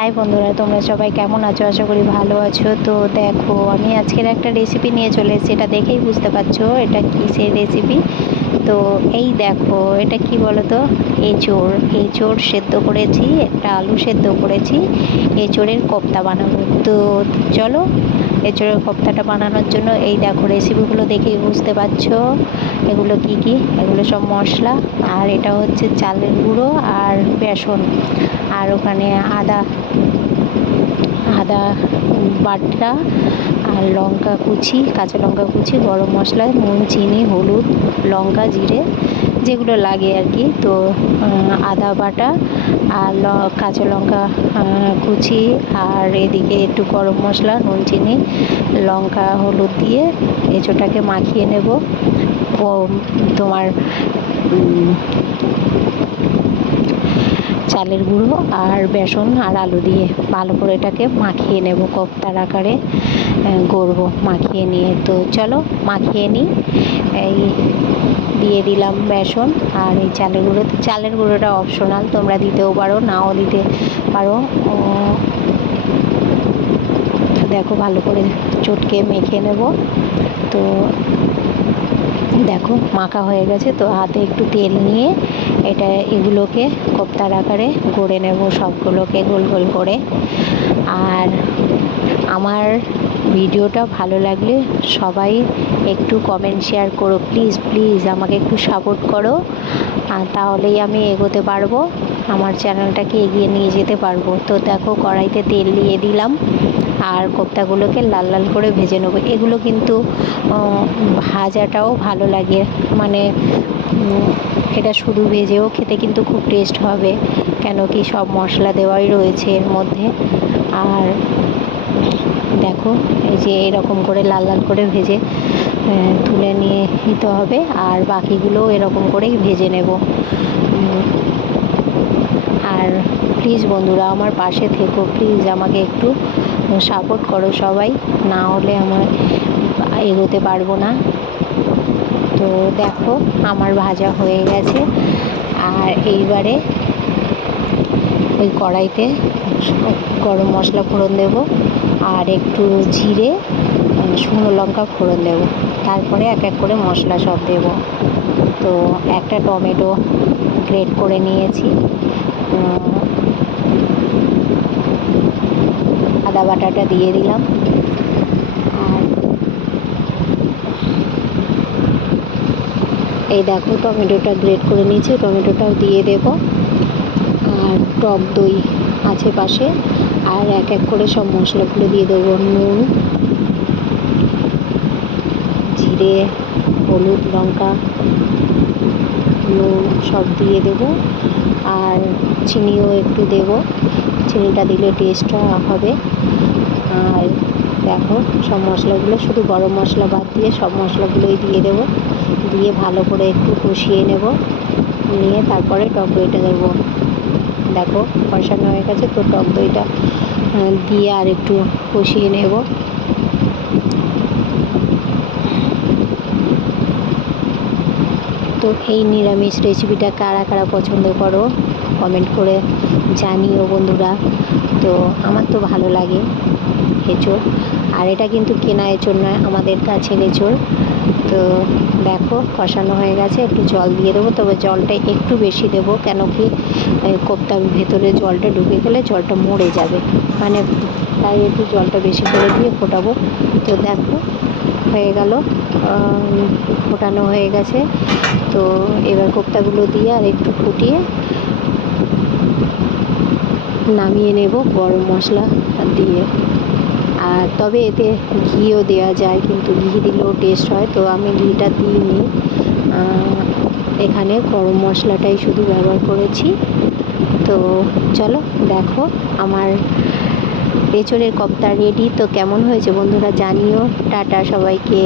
High বন্ধুরা, তোমরা সবাই কেমন আছো? আশা করি ভালো আছো। তো দেখো, আমি আজকের একটা রেসিপি নিয়ে চলে এসেছি। এটা দেখেই বুঝতে পারছ এটা কিসের রেসিপি তো এই দেখো, এটা কি বলো তো এঁচোড়। এঁচোড় সেদ্ধ করেছি, একটা আলু সেদ্ধ করেছি, এঁচোড়ের কোপ্তা বানাবো। তো চলো এঁচোড়ের কোপ্তাটা বানানোর জন্য এই দেখো রেসিপিগুলো দেখেই বুঝতে পারছ। এগুলো কি কি? এগুলো সব মশলা আর এটা হচ্ছে চালের গুঁড়ো আর বেসন। আর ওখানে আদা আদা বাটা আর লঙ্কা কুচি, কাঁচা লঙ্কা কুচি, গরম মশলা, নুন, চিনি, হলুদ, লঙ্কা, জিরে যেগুলো লাগে আর কি, তো আদা বাটা আর কাঁচা লঙ্কা কুচি আর এদিকে একটু গরম মশলা, নুন, চিনি, লঙ্কা, হলুদ দিয়ে এঁচোটাকে মাখিয়ে নেব। তোমার চালের গুঁড়ো আর বেসন আর আলু দিয়ে ভালো করে এটাকে মাখিয়ে নেব কোপ্তার আকারে গড়ব মাখিয়ে নিয়ে। তো চলো মাখিয়ে নিই। এই দিয়ে দিলাম বেসন। আর এই চালের গুঁড়ো, চালের গুঁড়োটা অপশনাল তোমরা দিতেও পারো, নাও দিতে পারো। দেখো ভালো করে চটকে মেখে নেব। তো দেখো মাখা হয়ে গেছে, তো হাতে একটু তেল নিয়ে এটা এগুলোকে কোপ্তার আকারে গড়ে নেব সবগুলোকে গোল গোল করে। আর আমার ভিডিওটা ভালো লাগলে সবাই একটু কমেন্ট শেয়ার করো। প্লিজ প্লিজ আমাকে একটু সাপোর্ট করো। তাহলেই আমি এগোতে পারব। আমার চ্যানেলটাকে এগিয়ে নিয়ে যেতে পারব। তো দেখো, কড়াইতে তেল দিয়ে দিলাম। আর কোপ্তাগুলোকে লাল লাল করে ভেজে নেব। এগুলো কিন্তু ভাজাটাও ভালো লাগে। মানে এটা শুধু ভেজেও খেতে কিন্তু খুব টেস্ট হবে। কেন কি সব মশলা দেওয়াই রয়েছে এর মধ্যে। আর দেখো, এই যে এরকম করে লাল লাল করে ভেজে তুলে নিয়ে নিতে হবে আর বাকিগুলোও এরকম করেই ভেজে নেব। আর প্লিজ বন্ধুরা আমার পাশে থেকো প্লিজ আমাকে একটু সাপোর্ট করো সবাই, না হলে আমার এগোতে পারব না। তো দেখো, আমার ভাজা হয়ে গেছে। আর এইবারে ওই কড়াইতে গরম মশলা ফোড়ন দেব। আর একটু জিরে শুকনো লঙ্কা ফোড়ন দেব। তারপরে এক এক করে মশলা সব দেব। তো একটা টমেটো গ্রেট করে নিয়েছি। আদা বাটাটা দিয়ে দিলাম। আর এই দেখো, টমেটোটা গ্রেট করে নিয়েছি। টমেটোটাও দিয়ে দেব। আর টক দই আছে পাশে। আর এক এক করে সব মশলাগুলো দিয়ে দেবো নুন, জিরে, হলুদ, লঙ্কা, নুন সব দিয়ে দেব। আর চিনিও একটু দেব, চিনিটা দিলে টেস্টটা হবে। আর দেখো সব মশলাগুলো শুধু গরম মশলা বাদ দিয়ে সব মশলাগুলোই দিয়ে দেবো। দিয়ে ভালো করে একটু কষিয়ে নেব। নিয়ে তারপরে টক দইটা দেবো। দেখো কষানো হয়ে গেছে, তো টক দইটা দিয়ে আর একটু কষিয়ে নেব। তো এই নিরামিষ রেসিপিটা কারা কারা পছন্দ করো কমেন্ট করে জানিও বন্ধুরা। তো আমার তো ভালো লাগে এঁচোড় আর এটা কিন্তু কেনা এঁচোড় নয়, আমাদের গাছের এঁচোড় তো দেখো, কষানো হয়ে গেছে, একটু জল দিয়ে দেবো, তবে জলটা একটু বেশি দেবো কেন কি কোপ্তার ভেতরে জলটা ঢুকে গেলে জলটা মরে যাবে। মানে তাই একটু জলটা বেশি করে দিয়ে ফোটাবো। তো দেখো, হয়ে গেল ফোটানো হয়ে গেছে। তো এবার কোপ্তাগুলো দিয়ে আর একটু ফুটিয়ে নামিয়ে নেব গরম মশলা দিয়ে। আর তবে এতে ঘিও দেওয়া যায়, কিন্তু ঘি দিলেও টেস্ট হয়, তো আমি ঘিটা দিইনি। এখানে গরম মশলাটাই শুধু ব্যবহার করেছি। তো চলো দেখো আমার পেছনের কপ্তা রেডি তো কেমন হয়েছে বন্ধুরা জানিও। টাটা সবাইকে।